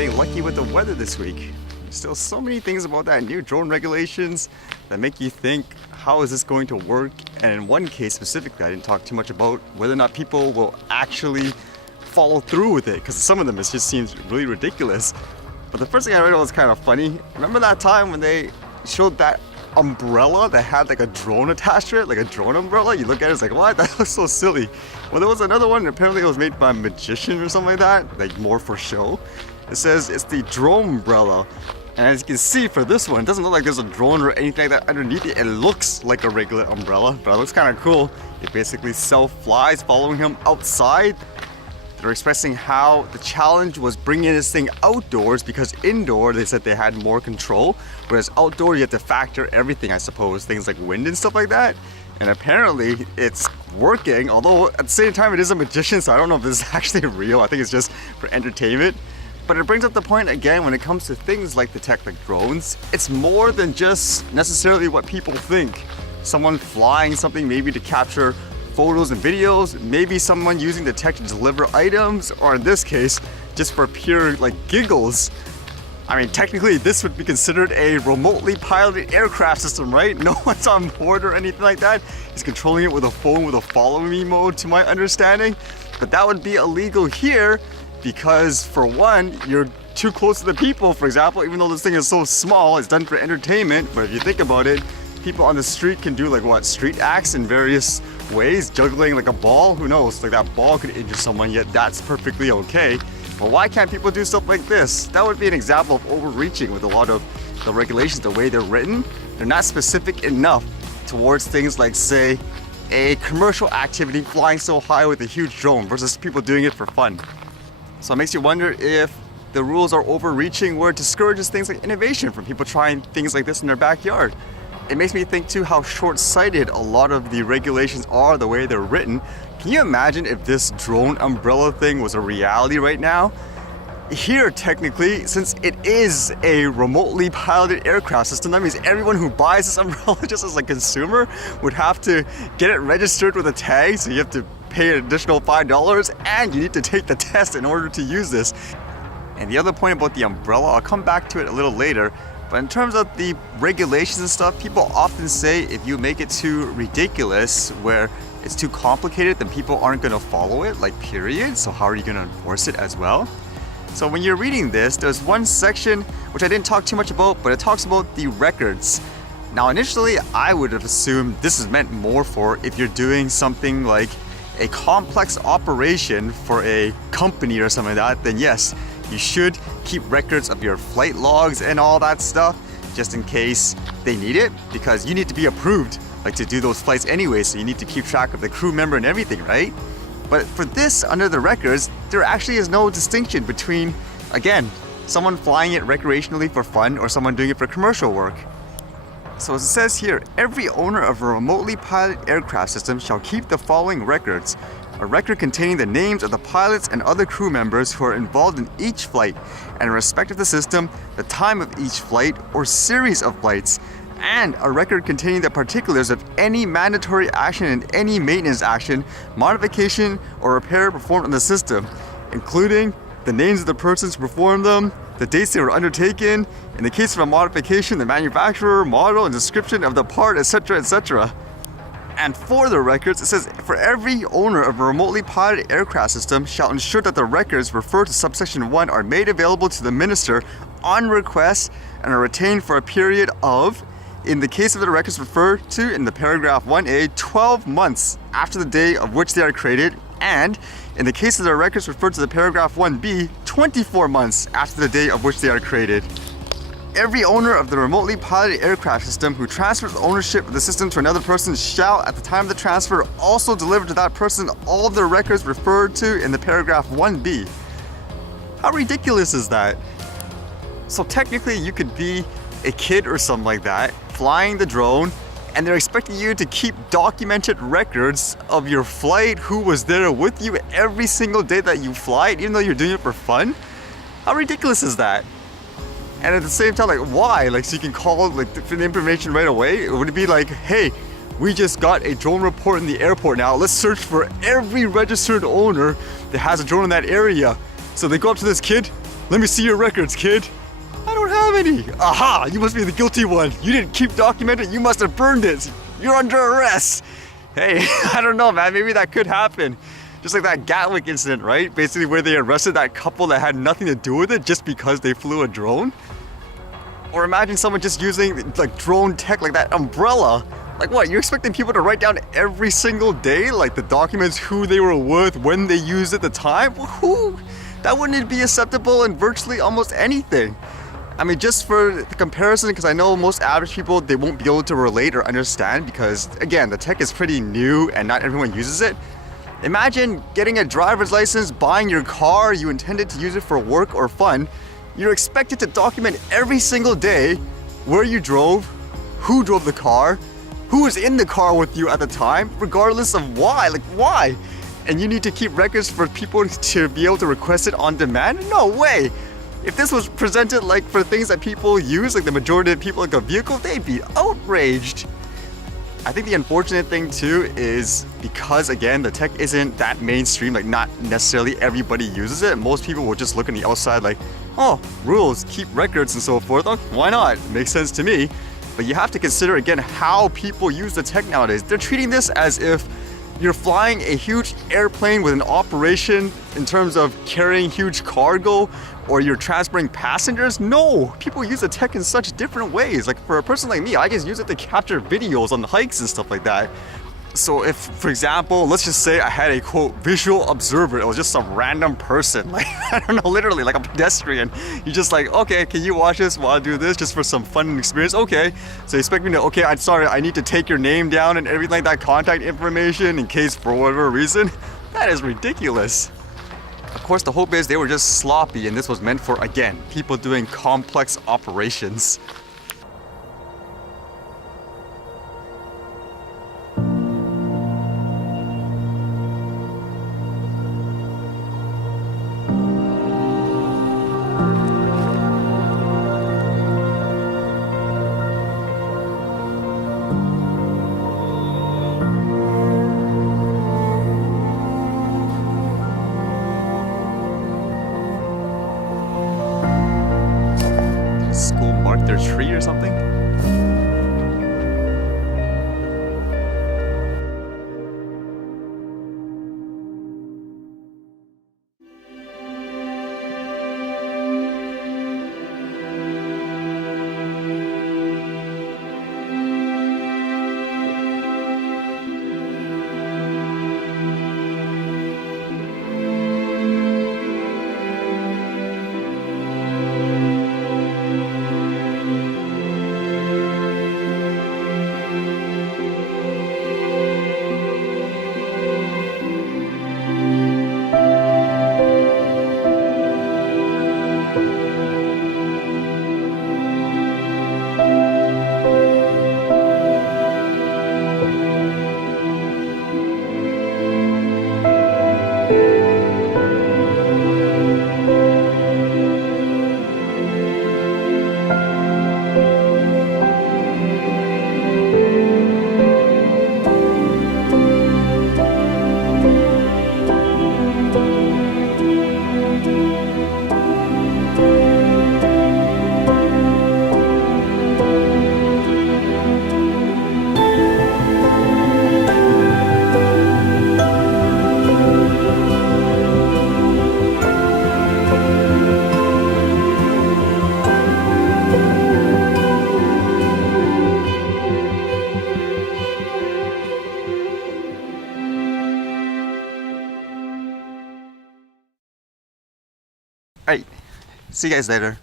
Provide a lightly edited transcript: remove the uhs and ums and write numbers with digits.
getting lucky with the weather this week. Still so many things about that new drone regulations that make you think, how is this going to work? And in one case specifically, I didn't talk too much about whether or not people will actually follow through with it, because some of them it just seems really ridiculous. But the first thing I read was kind of funny. Remember that time when they showed that umbrella that had like a drone attached to it, like a drone umbrella? You look at it, it's like, what? That looks so silly. Well, there was another one, apparently it was made by a magician or something like that, like more for show. It says it's the DroneBrella. And as you can see for this one, it doesn't look like there's a drone or anything like that underneath it. It looks like a regular umbrella, but it looks kind of cool. It basically self-flies following him outside. They're expressing how the challenge was bringing this thing outdoors, because indoor they said they had more control, whereas outdoor you have to factor everything, I suppose, things like wind and stuff like that. And apparently it's working, although at the same time it is a magician, so I don't know if this is actually real. I think it's just for entertainment. But it brings up the point again, when it comes to things like the tech, like drones, it's more than just necessarily what people think. Someone flying something maybe to capture photos and videos, maybe someone using the tech to deliver items, or in this case, just for pure like giggles. I mean, technically this would be considered a remotely piloted aircraft system, right? No one's on board or anything like that. He's controlling it with a phone with a follow me mode, to my understanding. But that would be illegal here because, for one, you're too close to the people. For example, even though this thing is so small, it's done for entertainment, but if you think about it, people on the street can do like what, street acts in various ways, juggling like a ball, who knows, like that ball could injure someone, yet that's perfectly okay. But why can't people do stuff like this? That would be an example of overreaching with a lot of the regulations, the way they're written. They're not specific enough towards things like, say, a commercial activity flying so high with a huge drone versus people doing it for fun. So it makes you wonder if the rules are overreaching, where it discourages things like innovation from people trying things like this in their backyard. It makes me think too how short-sighted a lot of the regulations are, the way they're written. Can you imagine if this drone umbrella thing was a reality right now? Here, technically, since it is a remotely piloted aircraft system, that means everyone who buys this umbrella just as a consumer would have to get it registered with a tag, so you have to pay an additional $5, and you need to take the test in order to use this. And the other point about the umbrella, I'll come back to it a little later, but in terms of the regulations and stuff, people often say if you make it too ridiculous, where it's too complicated, then people aren't going to follow it, like period. So how are you going to enforce it as well? So when you're reading this, there's one section which I didn't talk too much about, but it talks about the records. Now initially I would have assumed this is meant more for if you're doing something like a complex operation for a company or something like that, then yes, you should keep records of your flight logs and all that stuff, just in case they need it, because you need to be approved like to do those flights anyway, so you need to keep track of the crew member and everything, right? But for this, under the records, there actually is no distinction between, again, someone flying it recreationally for fun or someone doing it for commercial work. So as it says here, every owner of a remotely piloted aircraft system shall keep the following records. A record containing the names of the pilots and other crew members who are involved in each flight, and in respect of the system, the time of each flight or series of flights, and a record containing the particulars of any mandatory action and any maintenance action, modification, or repair performed on the system, including the names of the persons who performed them, the dates they were undertaken, in the case of a modification, the manufacturer, model, and description of the part, etc., etc. And for the records, it says, for every owner of a remotely piloted aircraft system shall ensure that the records referred to subsection 1 are made available to the minister on request and are retained for a period of, in the case of the records referred to in the paragraph 1A, 12 months after the day of which they are created, and in the case of the records referred to the paragraph 1B, 24 months after the day of which they are created. Every owner of the remotely piloted aircraft system who transfers ownership of the system to another person shall, at the time of the transfer, also deliver to that person all of the records referred to in the paragraph 1B. How ridiculous is that? So technically you could be a kid or something like that, flying the drone, and they're expecting you to keep documented records of your flight, who was there with you every single day that you fly, even though you're doing it for fun? How ridiculous is that? And at the same time, like, why? Like, so you can call like the information right away? Would it be like, hey, we just got a drone report in the airport now, let's search for every registered owner that has a drone in that area. So they go up to this kid, Let me see your records, kid. I don't have any. Aha, you must be the guilty one. You didn't keep documenting, you must have burned it. You're under arrest. Hey, I don't know, man, maybe that could happen. Just like that Gatwick incident, right? Basically where they arrested that couple that had nothing to do with it just because they flew a drone. Or imagine someone just using like drone tech like that umbrella. Like what, you're expecting people to write down every single day, like the documents, who they were with, when they used it, the time? Who? That wouldn't be acceptable in virtually almost anything. I mean, just for the comparison, because I know most average people, they won't be able to relate or understand because, again, the tech is pretty new and not everyone uses it. Imagine getting a driver's license, buying your car, you intended to use it for work or fun. You're expected to document every single day where you drove, who drove the car, who was in the car with you at the time, regardless of why. Like, why? And you need to keep records for people to be able to request it on demand? No way! If this was presented like for things that people use, like the majority of people like a vehicle, they'd be outraged. I think the unfortunate thing too is because, again, the tech isn't that mainstream, like not necessarily everybody uses it. Most people will just look on the outside like, oh, rules, keep records and so forth. Oh, why not? It makes sense to me. But you have to consider, again, how people use the tech nowadays. They're treating this as if you're flying a huge airplane with an operation in terms of carrying huge cargo, or you're transporting passengers. No, people use the tech in such different ways. Like for a person like me, I just use it to capture videos on hikes and stuff like that. So if, for example, let's just say I had a quote visual observer, it was just some random person, like I don't know, literally like a pedestrian. You're just like, okay, can you watch this while I do this just for some fun experience? Okay, so you expect me to, okay, I'm sorry, I need to take your name down and everything like that, contact information in case for whatever reason? That is ridiculous. Of course, the hope is they were just sloppy and this was meant for, again, people doing complex operations. School mark their tree or something? Alright, see you guys later.